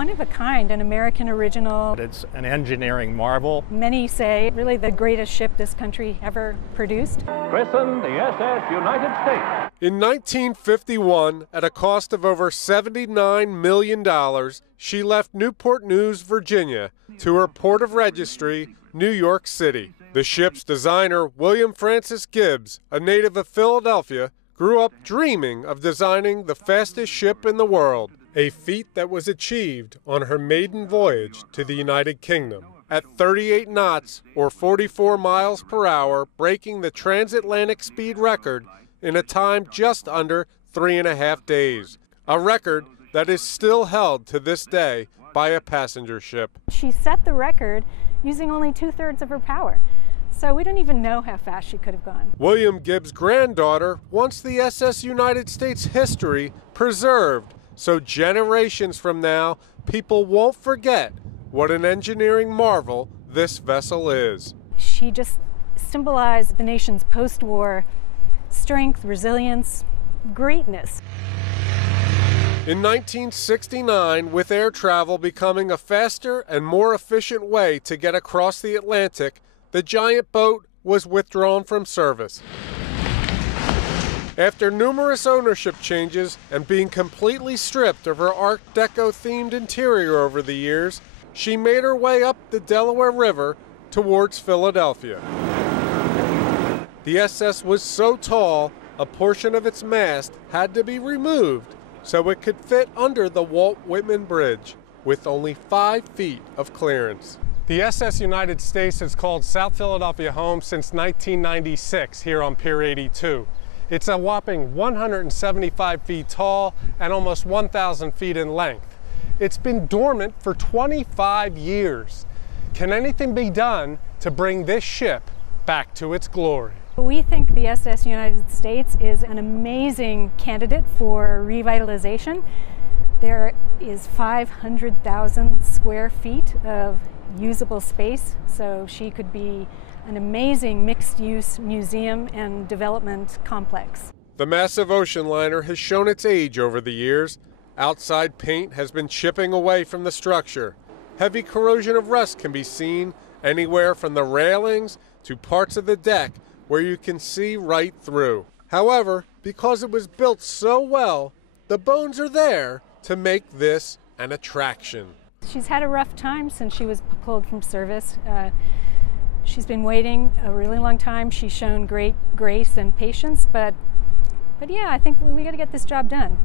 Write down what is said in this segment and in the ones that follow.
one of a kind, an American original. It's an engineering marvel. Many say really the greatest ship this country ever produced. Christen the SS United States. In 1951, at a cost of over $79 million, she left Newport News, Virginia, to her port of registry, New York City. The ship's designer, William Francis Gibbs, a native of Philadelphia, grew up dreaming of designing the fastest ship in the world, a feat that was achieved on her maiden voyage to the United Kingdom. At 38 knots, or 44 miles per hour, breaking the transatlantic speed record in a time just under 3.5 days, a record that is still held to this day by a passenger ship. She set the record using only 2/3 of her power. So we don't even know how fast she could have gone. William Gibbs' granddaughter wants the SS United States history preserved, so generations from now, people won't forget what an engineering marvel this vessel is. She just symbolized the nation's post-war strength, resilience, greatness. In 1969, with air travel becoming a faster and more efficient way to get across the Atlantic, the giant boat was withdrawn from service. After numerous ownership changes and being completely stripped of her Art Deco-themed interior over the years, she made her way up the Delaware River towards Philadelphia. The SS was so tall, a portion of its mast had to be removed so it could fit under the Walt Whitman Bridge, with only 5 feet of clearance. The SS United States has called South Philadelphia home since 1996 here on Pier 82. It's a whopping 175 feet tall and almost 1,000 feet in length. It's been dormant for 25 years. Can anything be done to bring this ship back to its glory? We think the SS United States is an amazing candidate for revitalization. There is 500,000 square feet of usable space, so she could be an amazing mixed-use museum and development complex. The massive ocean liner has shown its age over the years. Outside paint has been chipping away from the structure. Heavy corrosion of rust can be seen anywhere from the railings to parts of the deck where you can see right through. However, because it was built so well, the bones are there to make this an attraction. She's had a rough time since she was pulled from service. She's been waiting a really long time. She's shown great grace and patience, but yeah, I think we got to get this job done.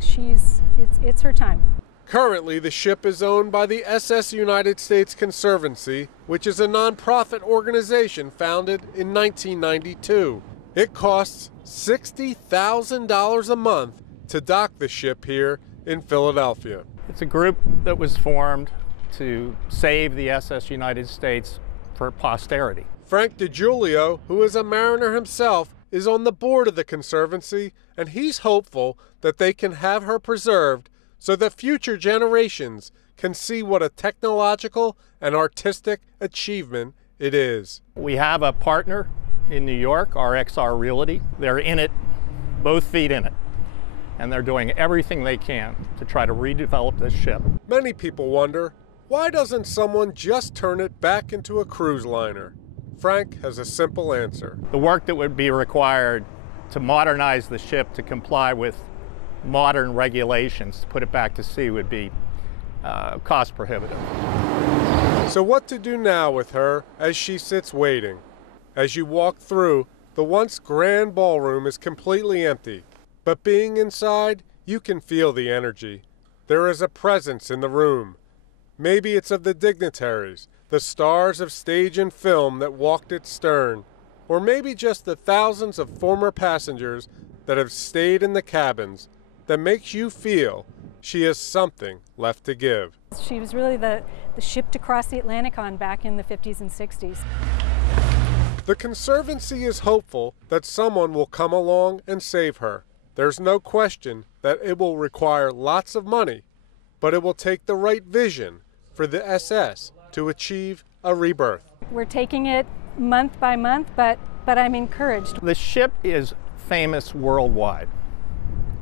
It's her time. Currently, the ship is owned by the SS United States Conservancy, which is a nonprofit organization founded in 1992. It costs $60,000 a month to dock the ship here in Philadelphia. It's a group that was formed to save the SS United States for posterity. Frank DiGiulio, who is a mariner himself, is on the board of the Conservancy, and he's hopeful that they can have her preserved so that future generations can see what a technological and artistic achievement it is. We have a partner in New York, RXR Realty. They're in it, both feet in it, and they're doing everything they can to try to redevelop this ship. Many people wonder, why doesn't someone just turn it back into a cruise liner? Frank has a simple answer. The work that would be required to modernize the ship to comply with modern regulations to put it back to sea would be cost prohibitive. So what to do now with her as she sits waiting? As you walk through, the once grand ballroom is completely empty, but being inside, you can feel the energy. There is a presence in the room. Maybe it's of the dignitaries, the stars of stage and film that walked its stern, or maybe just the thousands of former passengers that have stayed in the cabins, that makes you feel she has something left to give. She was really the ship to cross the Atlantic on back in the 50s and 60s. The Conservancy is hopeful that someone will come along and save her. There's no question that it will require lots of money, but it will take the right vision for the SS to achieve a rebirth. We're taking it month by month, but I'm encouraged. The ship is famous worldwide.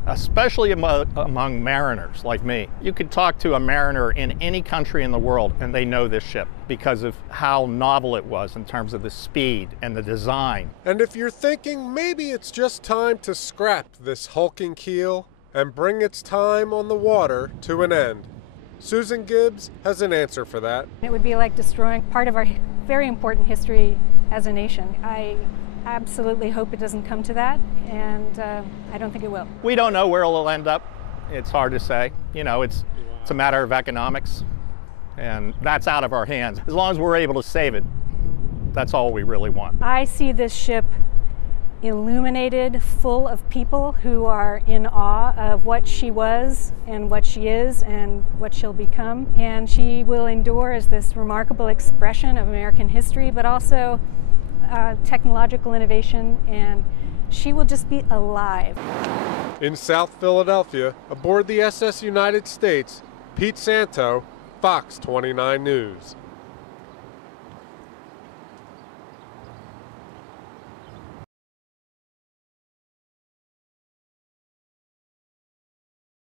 especially among mariners like me. You could talk to a mariner in any country in the world and they know this ship because of how novel it was in terms of the speed and the design. And if you're thinking maybe it's just time to scrap this hulking keel and bring its time on the water to an end, Susan Gibbs has an answer for that. It would be like destroying part of our very important history as a nation. I absolutely hope it doesn't come to that, and I don't think it will. We don't know where it'll end up. It's hard to say. You know, it's a matter of economics, and that's out of our hands. As long as we're able to save it, that's all we really want. I see this ship illuminated, full of people who are in awe of what she was and what she is and what she'll become. And she will endure as this remarkable expression of American history, but also technological innovation, and she will just be alive. In South Philadelphia, aboard the SS United States, Pete Santo, Fox 29 News.